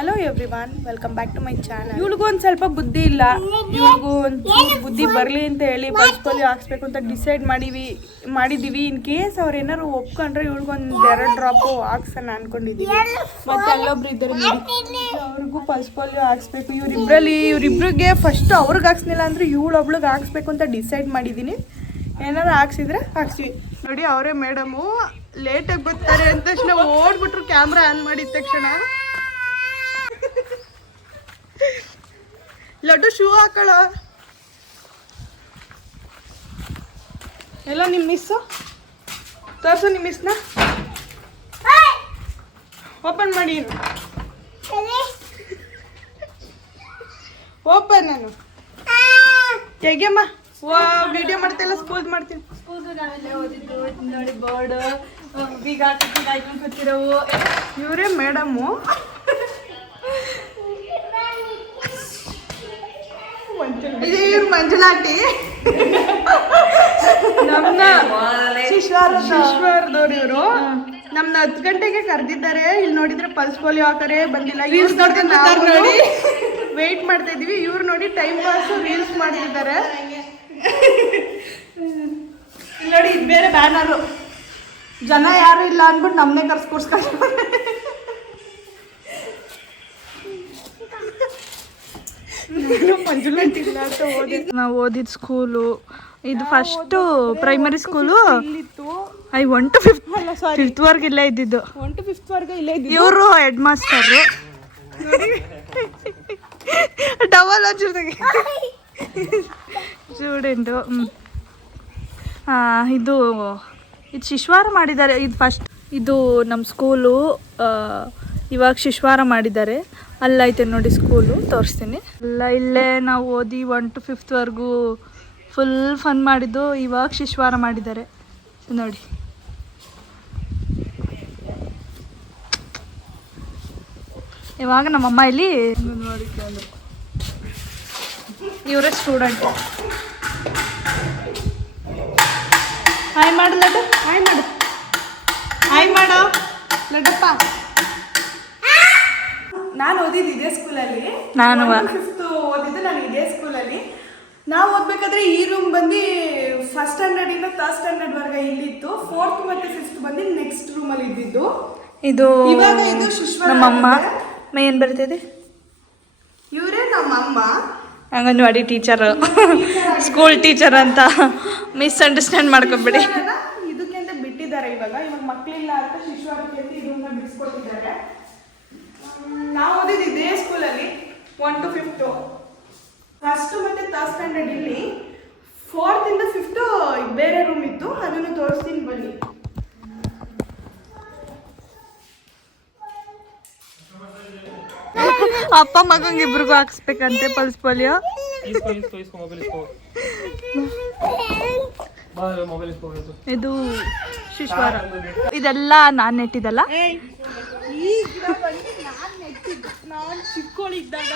Hello everyone, welcome back to my channel. ಇವಳಿಗೂ ಒಂದು ಸ್ವಲ್ಪ ಬುದ್ಧಿ ಇಲ್ಲ, ಇವಳಿಗೂ ಒಂದು ಬುದ್ಧಿ ಬರಲಿ ಅಂತ ಹೇಳಿ ಪಲ್ಸ್ ಪೋಲಿಯೋ ಹಾಕ್ಸ್ಬೇಕು ಅಂತ ಡಿಸೈಡ್ ಮಾಡಿದ್ದೀವಿ. ಇನ್ ಕೇಸ್ ಅವ್ರು ಏನಾರು ಒಪ್ಕೊಂಡ್ರೆ ಇವಳಿಗೊಂದು 2 ಡ್ರಾಪು ಹಾಕ್ಸೋಣ ಅನ್ಕೊಂಡಿದ್ದೀವಿ. ಮತ್ತೆ ಅಲ್ಲೊಬ್ರು ಇದ್ದಾರೆ ನೋಡಿ, ಅವ್ರಿಗೂ ಪಲ್ಸ್ ಪೋಲಿಯೋ ಹಾಕ್ಸ್ಬೇಕು. ಇವರಿಬ್ರಿಗೆ ಫಸ್ಟ್ ಅವ್ರಿಗೆ ಹಾಕ್ಸ್ನಿಲ್ಲ ಅಂದ್ರೆ ಇವಳೊಬ್ಳಿಗೆ ಹಾಕ್ಸ್ಬೇಕು ಅಂತ ಡಿಸೈಡ್ ಮಾಡಿದ್ದೀನಿ. ಏನಾರು ಹಾಕ್ಸಿದ್ರೆ ಹಾಕ್ಸ್ತೀವಿ. ನೋಡಿ ಅವರೇ ಮೇಡಮು ಲೇಟಾಗಿ ಬರ್ತಾರೆ ಅಂತ ತಕ್ಷಣ ಓಡ್ಬಿಟ್ರು ಕ್ಯಾಮ್ರಾ ಆನ್ ಮಾಡಿದ ತಕ್ಷಣ. ಲಡ್ಡು ಶೂ ಹಾಕೊಳ್ಳೋ. ಎಲ್ಲ ನಿಮ್ಮ ಮಿಸ್ಸು ತೋರ್ಸು, ನಿಮ್ಮ ಮಿಸ್ನ ಓಪನ್ ಮಾಡಿ. ಓಪನ್ ನಾನು ಹೇಗೆಮ್ಮ ವಿಡಿಯೋ ಮಾಡ್ತಿಲ್ಲ, ಸ್ಕೂಲ್ ಮಾಡ್ತೀನಿ. ನೋಡಿ ಬೋರ್ಡ್ ಬೀಗ ಹಾಕೊಂಡು ಕೂತಿರೋವು ಇವರೇ ಮೇಡಮು. ಇವ್ರು ಮಂಜುಳಾಟಿ ನಮ್ನ ಶಿಶ್ವಾರದವ್ರು. ಇವರು ನಮ್ನ 10 ಗಂಟೆಗೆ ಕರೆದಿದ್ದಾರೆ. ಇಲ್ಲಿ ನೋಡಿದ್ರೆ ಪಲ್ಸ್ ಪೋಲಿಯೋ ಹಾಕರೆ ಬಂದಿಲ್ಲ. ನೋಡಿ ವೇಟ್ ಮಾಡ್ತಾ ಇದೀವಿ. ಇವ್ರು ನೋಡಿ ಟೈಮ್ ಪಾಸ್ ರೀಲ್ಸ್ ಮಾಡ್ತಿದ್ದಾರೆ. ನೋಡಿ ಇದು ಬೇರೆ ಬ್ಯಾನರು. ಜನ ಯಾರು ಇಲ್ಲ ಅಂದ್ಬಿಟ್ಟು ನಮ್ಮನ್ನೇ ಕರ್ಸ್ಕೊಡ್ಸ್ಕೊಂಡು ನಾವು ಓದಿದ ಸ್ಕೂಲು ಇದು first primary school. 1 to 5th ವರ್ಗ ಇಲ್ಲೇ ಇದ್ದಿದ್ದು. 1 to 5th ವರ್ಗ ಇಲ್ಲೇ ಇದ್ದಿದ್ದು. ಇವರು ಹೆಡ್ ಮಾಸ್ಟರ್. ಡಬಲ್ ಜೊತೆಗೆ ಸ್ಟೂಡೆಂಟು. ಇದು ಶಿಶ್ವಾರ ಮಾಡಿದ್ದಾರೆ. ಇದು ಫಸ್ಟ್ ಇದು ನಮ್ಮ ಸ್ಕೂಲು. ಇವಾಗ ಶಿಶ್ವಾರ ಮಾಡಿದ್ದಾರೆ. ಅಲ್ಲೈತೆ ನೋಡಿ ಸ್ಕೂಲು, ತೋರಿಸ್ತೀನಿ. ಇಲ್ಲೇ ನಾವು ಓದಿ 1 to 5th ವರ್ಗೂ ಫುಲ್ ಫನ್ ಮಾಡಿದ್ದು. ಇವಾಗ ಶಿಶ್ವಾರ ಮಾಡಿದ್ದಾರೆ ನೋಡಿ. ಇವಾಗ ನಮ್ಮಮ್ಮ ಇಲ್ಲಿ ನೋಡಿಕೊಂಡು ಇವರೇ ಸ್ಟೂಡೆಂಟ್. ಹಾಯ್ ಮಾಡು ಲಡ್ಡು, ಹಾಯ್ ಮಾಡು, ಹಾಯ್ ಮಾಡೋ ಲಡ್ಡಪ್ಪ. ನಾನು ಓದಿದ್ದು ಇದೇ ಸ್ಕೂಲಲ್ಲಿ. ನಾನು 5th ಓದಿದ್ದು ನಾನು ಇದೇ ಸ್ಕೂಲಲ್ಲಿ. ನಾವು ಓದ್ಬೇಕಾದ್ರೆ ಈ ರೂಮ್ ಬಂದು ಫಸ್ಟ್ ಸ್ಟ್ಯಾಂಡರ್ಡಿಂದ 3rd ಸ್ಟ್ಯಾಂಡರ್ಡ್ ವರ್ಗ ಇಲ್ಲಿತ್ತು. 4th ಮತ್ತು 5th ಬಂದು ನೆಕ್ಸ್ಟ್ ರೂಮಲ್ಲಿ ಇದ್ದಿದ್ದು. ಇದು ಇವಾಗ ಇದು ನಮ್ಮಮ್ಮ ಏನು ಬರ್ತಿದೆ. ಇವರೇ ನಮ್ಮಮ್ಮ ಅಂಗನವಾಡಿ ಟೀಚರ್, ಸ್ಕೂಲ್ ಟೀಚರ್ ಅಂತ ಮಿಸ್ಅಂಡರ್ಸ್ಟ್ಯಾಂಡ್ ಮಾಡ್ಕೊಬೇಡಿ. ಇದಕ್ಕೆ ಅಂತ ಬಿಟ್ಟಿದ್ದಾರೆ. ಇವಾಗ ಮಕ್ಕಳಿಲ್ಲ ಅಂತ ಶಿಶುವಾರಕ್ಕೆ ಅಂತ ಇದನ್ನ ಬಿಡಿಸ್ಕೊಟ್ಟಿದ್ದಾರೆ. ನಾವು ಓದಿದ್ದು ಇದೇ ಸ್ಕೂಲಲ್ಲಿ 1 to 5th. 1st ಮತ್ತು 3rd ಸ್ಟ್ಯಾಂಡರ್ಡ್ ಇಲ್ಲಿ. 4th ಇಂದ 5th ಬೇರೆ ರೂಮ್ ಇತ್ತು, ಅದನ್ನು ತೋರಿಸ್ತೀನಿ ಬನ್ನಿ. ಅಪ್ಪ ಮಗಂಗೆ ಇಬ್ರಿಗೂ ಹಾಕ್ಸ್ಬೇಕಂತೆ ಪಲ್ಸ್ ಪೋಲಿಯೋ. ಇದು ಶಿಶ್ವಾರ. ಇದೆಲ್ಲ ನಾನು ನೆಟ್ಟಿದ್ದಲ್ಲ. ನಾವು ಚಿಕ್ಕವಳಿದ್ದಾಗ,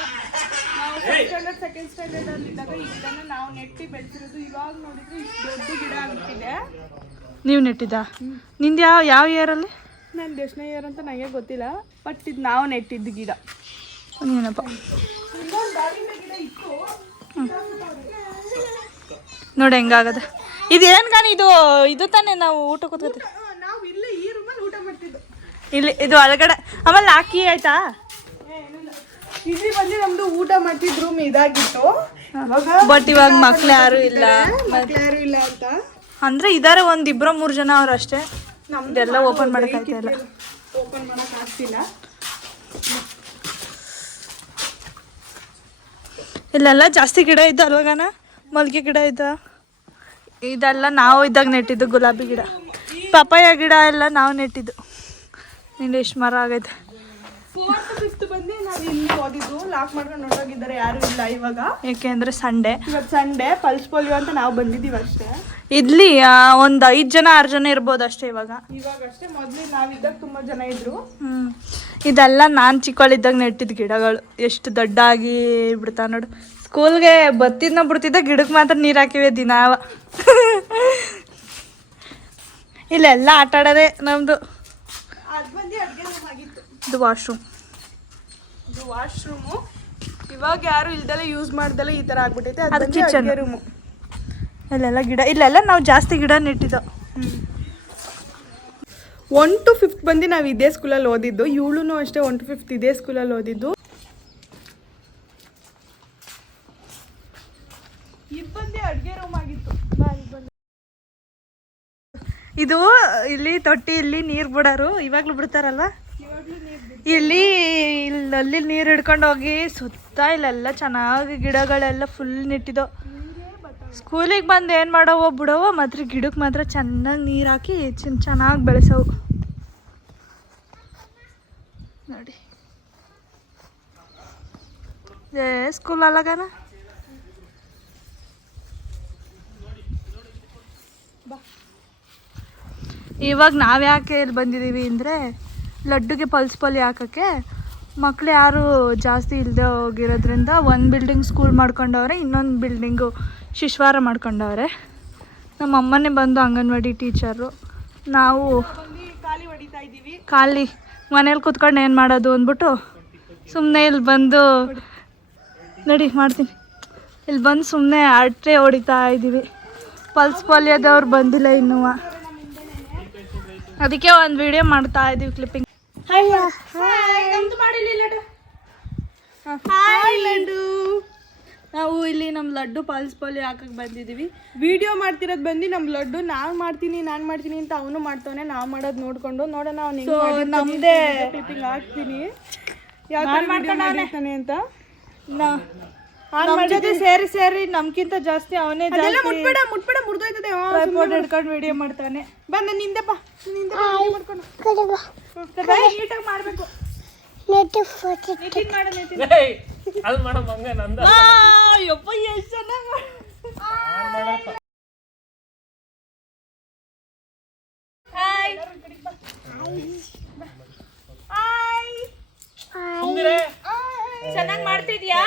ನಾವು 1st ಸ್ಟ್ಯಾಂಡರ್ಡ್ 2nd ಸ್ಟ್ಯಾಂಡರ್ಡ್ ಅಲ್ಲಿ ಇದ್ದಾಗ ಇದನ್ನ ನಾವು ನೆಟ್ಟಿ ಬೆಳೆಸಿರೋದು. ಇವಾಗ ನೋಡಿದ್ರೆ ಇಷ್ಟು ದೊಡ್ಡ ಗಿಡ ಆಗ್ಬಿಟ್ಟಿದೆ. ನೀವು ನೆಟ್ಟಿದ್ದ? ನಿಂದು ಯಾವ ಇಯರಲ್ಲಿ? ನಂದು ಎಷ್ಟನೇ ಇಯರ್ ಅಂತ ನನಗೆ ಗೊತ್ತಿಲ್ಲ, ಬಟ್ ಇದು ನಾವು ನೆಟ್ಟಿದ್ದು ಗಿಡ. ಏನಪ್ಪ ನೋಡಿ ಹೆಂಗಾಗದ. ಇದು ಏನು ಕಾಣಿ, ಇದು ತಾನೇ ನಾವು ಊಟ ಕೂತ್ಕೋತೀವಿ. ನಾವು ಇಲ್ಲೇ ಈ ರೂಮಲ್ಲಿ ಊಟ ಮಾಡ್ತಿದ್ದು. ಇಲ್ಲಿ ಇದು ಒಳಗಡೆ ಆಮೇಲೆ ಹಾಕಿ ಆಯ್ತಾ. ಇಲ್ಲಿ ಬಂದು ನಮ್ದು ಊಟ ಮಾಡ್ತಿದ್ ರೂಮ್ ಇದಾಗಿತ್ತು. ಬಟ್ ಇವಾಗ ಮಕ್ಳು ಯಾರು ಇಲ್ಲ ಅಂತ ಅಂದ್ರೆ ಇದಾರೆ. 1-2-3 ಜನ ಅವ್ರು ಅಷ್ಟೇ. ನಮ್ದೆಲ್ಲ ಓಪನ್ ಮಾಡಕ್ ಆಗ್ತಿಲ್ಲ. ಇಲ್ಲೆಲ್ಲ ಜಾಸ್ತಿ ಗಿಡ ಇದ್ದ ಅಲ್ವಾಗನ. ಮಲ್ಗೆ ಗಿಡ ಇದ್ದ. ಇದೆಲ್ಲ ನಾವು ಇದ್ದಾಗ ನೆಟ್ಟಿದ್ದು. ಗುಲಾಬಿ ಗಿಡ, ಪಪಾಯ ಗಿಡ ಎಲ್ಲ ನಾವು ನೆಟ್ಟಿದ್ದು. ನಿಂದು ಎಷ್ಟು ಮರ ಆಗೈತೆ. 4th 5th ಬಂದು ನಾವು ಇಲ್ಲಿ ಓದಿದ್ದು. ಲಾಕ್ ಮಾಡ್ಕೊಂಡು ಹೊರಟೋಗಿದ್ದಾರೆ, ಯಾರು ಇಲ್ಲ ಇವಾಗ. ಯಾಕೆಂದ್ರೆ ಸಂಡೇ, ಇವತ್ತು ಸಂಡೇ. ಪಲ್ಸ್ ಪೋಲಿಯೋ ಅಂತ ನಾವು ಬಂದಿದ್ದೀವಿ ಅಷ್ಟೇ. ಇಲ್ಲಿ ಒಂದು 5 ಜನ 6 ಜನ ಇರ್ಬೋದು ಅಷ್ಟೇ ಇವಾಗ ಅಷ್ಟೇ. ಮೊದಲು ನಾವಿದ್ದಾಗ ತುಂಬ ಜನ ಇದ್ರು. ಇದೆಲ್ಲ ನಾನು ಚಿಕ್ಕವಳಿದ್ದಾಗ ನೆಟ್ಟಿದ್ದು ಗಿಡಗಳು. ಎಷ್ಟು ದೊಡ್ಡಾಗಿ ಬಿಡ್ತಾವ ನೋಡು. ಸ್ಕೂಲ್ಗೆ ಬಿಡ್ತಿದ್ದ ಗಿಡಕ್ಕೆ ಮಾತ್ರ ನೀರು ಹಾಕಿವೆ ದಿನಾವ. ಇಲ್ಲೆಲ್ಲ ಆಟ ಆಡೋದೇ ನಮ್ಮದು. ಇದು ವಾಶ್ರೂಮ್. ಇದು ವಾಶ್ರೂಮು. ಇವಾಗ ಯಾರು ಇಲ್ದಲೆ ಯೂಸ್ ಮಾಡ್ದಲೆ ಈ ಥರ ಆಗ್ಬಿಟ್ಟೈತೆ. ಅದು ಕಿಚನ್ ಅಡುಗೆ ರೂಮು. ಇಲ್ಲೆಲ್ಲ ಗಿಡ, ಇಲ್ಲೆಲ್ಲ ನಾವು ಜಾಸ್ತಿ ಗಿಡ ನೆಟ್ಟಿದ್ದೋ. 1 to 5th ಬಂದು ನಾವು ಇದೇ ಸ್ಕೂಲಲ್ಲಿ ಓದಿದ್ದು. ಇವಳು ಅಷ್ಟೇ 1 to 5th ಇದೇ ಸ್ಕೂಲಲ್ಲಿ ಓದಿದ್ದು. ಇದು ಬಂದು ಅಡುಗೆ ರೂಮ್ ಆಗಿತ್ತು. ಇದು ಇಲ್ಲಿ ತೊಟ್ಟಿ, ಇಲ್ಲಿ ನೀರು ಬಿಡೋರು. ಇವಾಗ್ಲೂ ಬಿಡ್ತಾರಲ್ವ, ಇಲ್ಲಿ ಅಲ್ಲಿ ನೀರು ಹಿಡ್ಕೊಂಡು ಹೋಗಿ ಸುತ್ತ ಇಲ್ಲೆಲ್ಲ ಚೆನ್ನಾಗಿ ಗಿಡಗಳೆಲ್ಲ ಫುಲ್ ನೆಟ್ಟಿದ್ದೋ. ಸ್ಕೂಲಿಗೆ ಬಂದು ಏನು ಮಾಡವೋ ಬಿಡವೋ, ಮಾತ್ರ ಗಿಡಕ್ಕೆ ಮಾತ್ರ ಚೆನ್ನಾಗಿ ನೀರು ಹಾಕಿ ಚೆನ್ನಾಗಿ ಬೆಳೆಸವು ನೋಡಿ. ಸ್ಕೂಲ್ ಅಲ್ಲಗನ ಇವಾಗ ನಾವು ಯಾಕೆ ಇಲ್ಲಿ ಬಂದಿದ್ದೀವಿ ಅಂದರೆ, ಲಡ್ಡುಗೆ ಪಲ್ಸ್ ಪೋಲಿಯೋ ಹಾಕೋಕ್ಕೆ ಮಕ್ಳು ಯಾರು ಜಾಸ್ತಿ ಇಲ್ಲದೆ ಹೋಗಿರೋದ್ರಿಂದ ಒಂದು ಬಿಲ್ಡಿಂಗ್ ಸ್ಕೂಲ್ ಮಾಡ್ಕೊಂಡವ್ರೆ, ಇನ್ನೊಂದು ಬಿಲ್ಡಿಂಗು ಶಿಶ್ವಾರ ಮಾಡ್ಕೊಂಡವ್ರೆ. ನಮ್ಮ ಅಮ್ಮನೇ ಬಂದು ಅಂಗನವಾಡಿ ಟೀಚರು. ನಾವು ಖಾಲಿ ಹೊಡಿತಾ ಇದ್ದೀವಿ. ಖಾಲಿ ಮನೇಲಿ ಕೂತ್ಕೊಂಡು ಏನು ಮಾಡೋದು ಅಂದ್ಬಿಟ್ಟು ಸುಮ್ಮನೆ ಇಲ್ಲಿ ಬಂದು ನೋಡಿ ಮಾಡ್ತೀನಿ, ಇಲ್ಲಿ ಬಂದು ಸುಮ್ಮನೆ ಅಟ್ಟೆ ಹೊಡಿತಾ ಇದ್ದೀವಿ. ಪಲ್ಸ್ ಪೋಲಿಯೋದವ್ರು ಬಂದಿಲ್ಲ ಇನ್ನೂ, ಅದಕ್ಕೆ ಒಂದು ವಿಡಿಯೋ ಮಾಡ್ತಾ ಇದ್ದೀವಿ ಕ್ಲಿಪ್ಪಿಂಗ್. ನಾವು ಇಲ್ಲಿ ನಮ್ಮ ಲಡ್ಡು ಪಲ್ಸ್ ಪೋಲಿಯೋ ಹಾಕಕ್ಕೆ ಬಂದಿದ್ದೀವಿ. ವಿಡಿಯೋ ಮಾಡ್ತಿರೋದು ಬಂದು ನಮ್ಮ ಲಡ್ಡು. ನಾನು ಮಾಡ್ತೀನಿ ಅಂತ ಅವನು ಮಾಡ್ತಾನೆ. ನಾವು ಮಾಡೋದು ನೋಡ್ಕೊಂಡು ನೋಡೋಣ ಅವ್ನು ನಮ್ಮದೇ ಕ್ಲಿಪ್ಪಿಂಗ್ ಹಾಕ್ತೀನಿ ಯಾವ ಥರ ಮಾಡ್ತಾನೆ ಅಂತ. ನಮ್ಮ ಜೊತೆ ಸೇರಿ ನಮ್ಗಿಂತ ಜಾಸ್ತಿ ಅವನೇ ಮುಟ್ಬೇಡ ಮುರಿದೋಯ್ತದೆ. ಹಿಡ್ಕೊಂಡು ವಿಡಿಯೋ ಮಾಡ್ತಾನೆ. ಬಂದ ನಿಂದೆಪ್ಪ ಮಾಡ್ಕೊಂಡು ನೀಟಾಗಿ ಮಾಡಬೇಕು. ಚೆನ್ನಾಗಿ ಮಾಡ್ತಿದ್ಯಾ?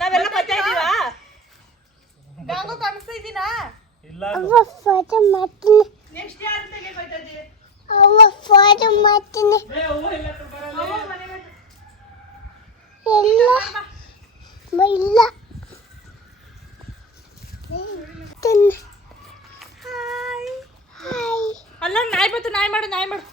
ನಾವೆಲ್ಲ ಬರ್ತಾ ಇದೀವಾ? ಗಂಗು ಕಾಣಿಸ್ತಾ ಇದ್ದೀನಾ? ನೆಕ್ಸ್ಟ್ ಯಾರು ತೆಗೆಬೇಕಾಯ್ತದೆ? ಅಲ್ಲ ನಾಯಿ ಬಂತು, ನಾಯಿ ಮಾಡು.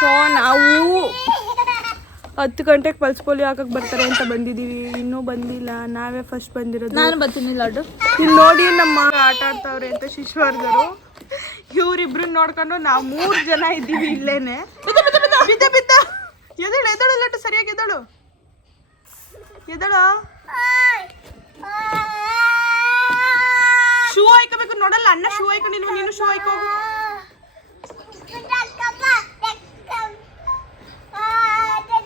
ಸೊ ನಾವು 10 ಗಂಟೆಗೆ ಪಲ್ಸ್ ಪೋಲಿಯೋ ಹಾಕಕ್ಕೆ ಬರ್ತಾರೆ ಅಂತ ಬಂದಿದ್ದೀವಿ. ಇನ್ನೂ ಬಂದಿಲ್ಲ, ನಾವೇ ಫಸ್ಟ್ ಬಂದಿರೋದು. ನಾನು ಬರ್ತೀನಿ ಲಡ್ಡು. ಇಲ್ಲಿ ನೋಡಿ ನಮ್ಮ ಆಟ ಆಡ್ತಾವ್ರೆ ಅಂತ ಶಿಶ್ವಾರ್ದರು. ಇವರಿಬ್ರು ನೋಡ್ಕೊಂಡು ನಾವು 3 ಜನ ಇದ್ದೀವಿ ಇಲ್ಲೇನೆ. ಬಿದ್ದ ಎದಳು ಲಡ್ಡು, ಸರಿಯಾಗಿ ಎದಳು. ಶೂ ಹಾಯ್ಕೋಬೇಕು. ನೋಡಲ್ಲ ಅಣ್ಣ ಶೂ ಹಾಯ್ಕೊಂಡಿಲ್ವ? ನೀನು ಶೂ ಹಾಯ್ಕೋ.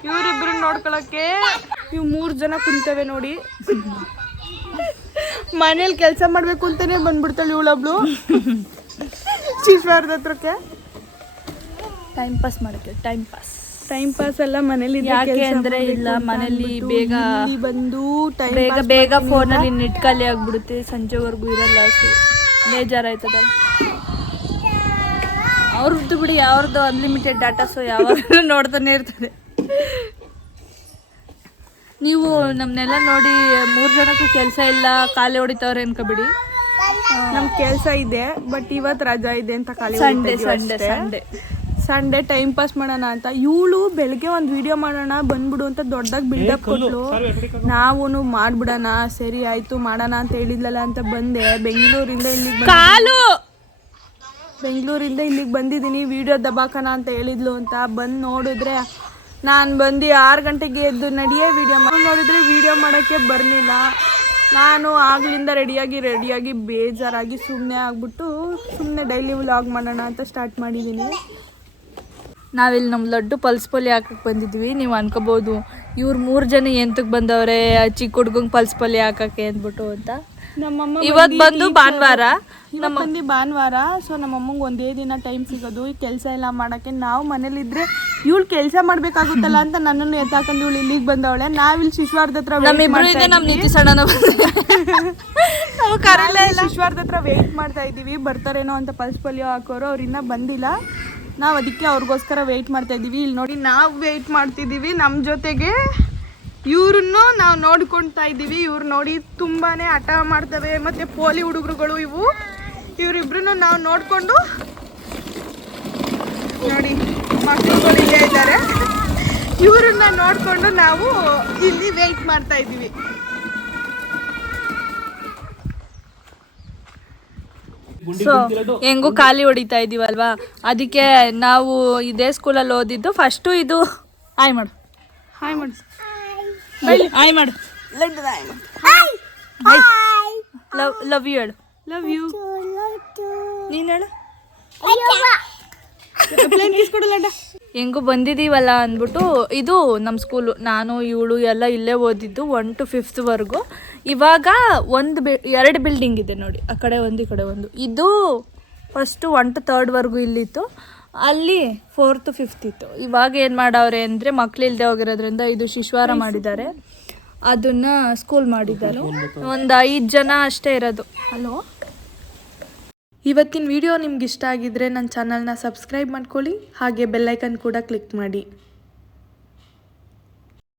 ಇವರಿಬ್ರು ನೋಡ್ಕೊಳಕ್ಕೆ ಇವ್ 3 ಜನ ಕುಂತವೆ ನೋಡಿ. ಮನೇಲಿ ಕೆಲಸ ಮಾಡ್ಬೇಕು ಅಂತಾನೆ ಬಂದ್ಬಿಡ್ತಾಳೆ ಇವಳೊಬ್ಳು ಶಿಶ್ವಾರದ ಹತ್ರಕ್ಕೆ. ಟೈಮ್ ಪಾಸ್ ಮಾಡಕ್ಕೆ. ಟೈಮ್ ಪಾಸ್ ಎಲ್ಲ ಮನೇಲಿ ಯಾಕೆ ಅಂದ್ರೆ ಇಲ್ಲ ಮನೇಲಿ ಬೇಗ ಬಂದು ಬೇಗ ಫೋನಲ್ಲಿ ನೆಟ್ ಖಾಲಿ ಆಗ್ಬಿಡುತ್ತೆ, ಸಂಜೆವರೆಗೂ ಇರಲ್ಲ. ಸೊ ಬೇಜಾರಾಯ್ತದ. ಅವ್ರದ್ದು ಬಿಡಿ, ಯಾವ್ದು ಅನ್ಲಿಮಿಟೆಡ್ ಡಾಟಾ, ಸೊ ಯಾವಾಗ ನೋಡ್ತಾನೆ ಇರ್ತಾರೆ. ನೀವು ನಮ್ಮನ್ನೆಲ್ಲ ನೋಡಿ 3 ಜನಕ್ಕೂ ಕೆಲಸ ಇಲ್ಲ, ಖಾಲಿ ಹೊಡಿತವ್ರೆ ಅನ್ಕೋಬಿಡಿ. ನಮ್ ಕೆಲಸ ಇದೆ, ಬಟ್ ಇವತ್ತು ರಜಾ ಇದೆ ಅಂತ ಖಾಲಿ. ಸಂಡೇ ಟೈಮ್ ಪಾಸ್ ಮಾಡೋಣ ಅಂತ. ಇವಳು ಬೆಳಗ್ಗೆ ಒಂದು ವಿಡಿಯೋ ಮಾಡೋಣ ಬಂದ್ಬಿಡು ಅಂತ ದೊಡ್ಡದಾಗಿ ಬಿಲ್ಡಪ್ ಕೊಟ್ಲು. ನಾವು ಮಾಡ್ಬಿಡೋಣ, ಸರಿ ಆಯ್ತು ಮಾಡೋಣ ಅಂತ ಹೇಳಿದ್ಲಲ್ಲ ಅಂತ ಬಂದೆ. ಬೆಂಗಳೂರಿಂದ ಇಲ್ಲಿಗೆ ಬಂದಿದ್ದೀನಿ ವಿಡಿಯೋ ದಬಾಕಣ ಅಂತ ಹೇಳಿದ್ಲು ಅಂತ. ಬಂದು ನೋಡಿದ್ರೆ ನಾನು ಬಂದು 6 ಗಂಟೆಗೆ ಎದ್ದು ನಡಿಯೇ ವಿಡಿಯೋ ನೋಡಿದ್ರೆ ವಿಡಿಯೋ ಮಾಡೋಕ್ಕೆ ಬರಲಿಲ್ಲ. ನಾನು ಆಗ್ಲಿಂದ ರೆಡಿಯಾಗಿ ಬೇಜಾರಾಗಿ ಸುಮ್ಮನೆ ಆಗ್ಬಿಟ್ಟು ಡೈಲಿ ವ್ಲಾಗ್ ಮಾಡೋಣ ಅಂತ ಸ್ಟಾರ್ಟ್ ಮಾಡಿದ್ದೀನಿ. ನಾವಿಲ್ಲಿ ನಮ್ಮ ಲಡ್ಡು ಪಲ್ಸ್ ಪೋಲಿಯೋ ಹಾಕಕ್ಕೆ ಬಂದಿದ್ವಿ. ನೀವು ಅನ್ಕೋಬೋದು ಇವ್ರು 3 ಜನ ಎಂತಕ್ಕೆ ಬಂದವ್ರೆ ಚಿಕ್ಕ ಹುಡ್ಗಂಗೆ ಪಲ್ಸ್ ಪೋಲಿಯೋ ಹಾಕೋಕ್ಕೆ ಅಂದ್ಬಿಟ್ಟು ಅಂತ. ನಮ್ಮಮ್ಮ ಇವತ್ತು ಬಂದು ಭಾನುವಾರ ಬಂದು ಭಾನುವಾರ. ಸೊ ನಮ್ಮಮ್ಮಂಗೆ ಒಂದೇ ದಿನ ಟೈಮ್ ಸಿಗೋದು ಈ ಕೆಲಸ ಎಲ್ಲ ಮಾಡೋಕ್ಕೆ. ನಾವು ಮನೇಲಿದ್ರೆ ಇವಳು ಕೆಲಸ ಮಾಡ್ಬೇಕಾಗುತ್ತಲ್ಲ ಅಂತ ನನ್ನನ್ನು ಎತ್ತಾಕೊಂಡು ಇವಳು ಇಲ್ಲಿಗೆ ಬಂದವಳೆ. ನಾವಿಲ್ಲಿ ಶಿಶ್ವಾರ್ದ ಹತ್ರ ಶಿಶ್ವಾರ್ದ ಹತ್ರ ವೆಯ್ಟ್ ಮಾಡ್ತಾ ಇದ್ದೀವಿ, ಬರ್ತಾರೇನೋ ಅಂತ ಪಲ್ಸ್ ಪೋಲಿಯೋ ಹಾಕೋರು. ಅವ್ರು ಇನ್ನೂ ಬಂದಿಲ್ಲ. ನಾವು ಅದಕ್ಕೆ ಅವ್ರಿಗೋಸ್ಕರ ವೆಯ್ಟ್ ಮಾಡ್ತಾ ಇದ್ದೀವಿ. ಇಲ್ಲಿ ನೋಡಿ ನಾವು ವೆಯ್ಟ್ ಮಾಡ್ತಿದ್ದೀವಿ, ನಮ್ಮ ಜೊತೆಗೆ ಇವ್ರನ್ನು ನಾವು ನೋಡ್ಕೊಳ್ತಾ ಇದ್ದೀವಿ. ಇವ್ರು ನೋಡಿ ತುಂಬಾ ಹಠ ಮಾಡ್ತವೆ, ಮತ್ತು ಪೋಲಿ ಹುಡುಗರುಗಳು ಇವರಿಬ್ರು ನಾವು ನೋಡಿಕೊಂಡು ನೋಡಿ ಮಕ್ಕಳುಗಳು ಇಲ್ಲೇ ಇದ್ದಾರೆ. ಇವರನ್ನ ನೋಡಿಕೊಂಡು ನಾವು ಇಲ್ಲಿ ವೆಯ್ಟ್ ಮಾಡ್ತಾ ಇದ್ದೀವಿ. ಸೊ ಹೆಂಗೂ ಖಾಲಿ ಹೊಡಿತಾ ಇದೀವಲ್ವಾ, ಅದಕ್ಕೆ ನಾವು ಇದೇ ಸ್ಕೂಲಲ್ಲಿ ಓದಿದ್ದು. ಫಸ್ಟು ಇದು ಹಾಯ್ ಮಾಡು, ಹಾಯ್ ಮಾಡಿ, ಹಾಯ್ ಮಾಡು, ಲವ್ ಯು ಹೇಳು, ಲವ್ ಯು. ನೀನು ಹೇಳು. ಕಿಸ್ಕೊಡಲ್ಲ. ಹೆಂಗೂ ಬಂದಿದ್ದೀವಲ್ಲ ಅಂದ್ಬಿಟ್ಟು, ಇದು ನಮ್ಮ ಸ್ಕೂಲು. ನಾನು ಇವಳು ಎಲ್ಲ ಇಲ್ಲೇ ಓದಿದ್ದು 1 to 5th ವರೆಗೂ. ಇವಾಗ ಎರಡು ಬಿಲ್ಡಿಂಗ್ ಇದೆ ನೋಡಿ, ಆ ಕಡೆ ಒಂದು ಈ ಕಡೆ ಒಂದು. ಇದು ಫಸ್ಟು 1 to 3rd ವರೆಗೂ ಇಲ್ಲಿತ್ತು, ಅಲ್ಲಿ 4th to 5th ಇತ್ತು. ಇವಾಗ ಏನು ಮಾಡವ್ರೆ ಅಂದರೆ ಮಕ್ಕಳಿಲ್ಲದೆ ಹೋಗಿರೋದ್ರಿಂದ ಇದು ಶಿಶ್ವಾರ ಮಾಡಿದ್ದಾರೆ, ಅದನ್ನು ಸ್ಕೂಲ್ ಮಾಡಿದ್ದಾರೆ. ಒಂದು 5 ಜನ ಅಷ್ಟೇ ಇರೋದು. ಹಲೋ, ಇವತ್ತಿನ ವಿಡಿಯೋ ನಿಮ್ಗೆ ಇಷ್ಟ ಆಗಿದ್ರೆ ನನ್ನ ಚಾನಲ್ನ ಸಬ್ಸ್ಕ್ರೈಬ್ ಮಾಡ್ಕೊಳ್ಳಿ, ಹಾಗೆ ಬೆಲ್ಲೈಕನ್ ಕೂಡ ಕ್ಲಿಕ್ ಮಾಡಿ.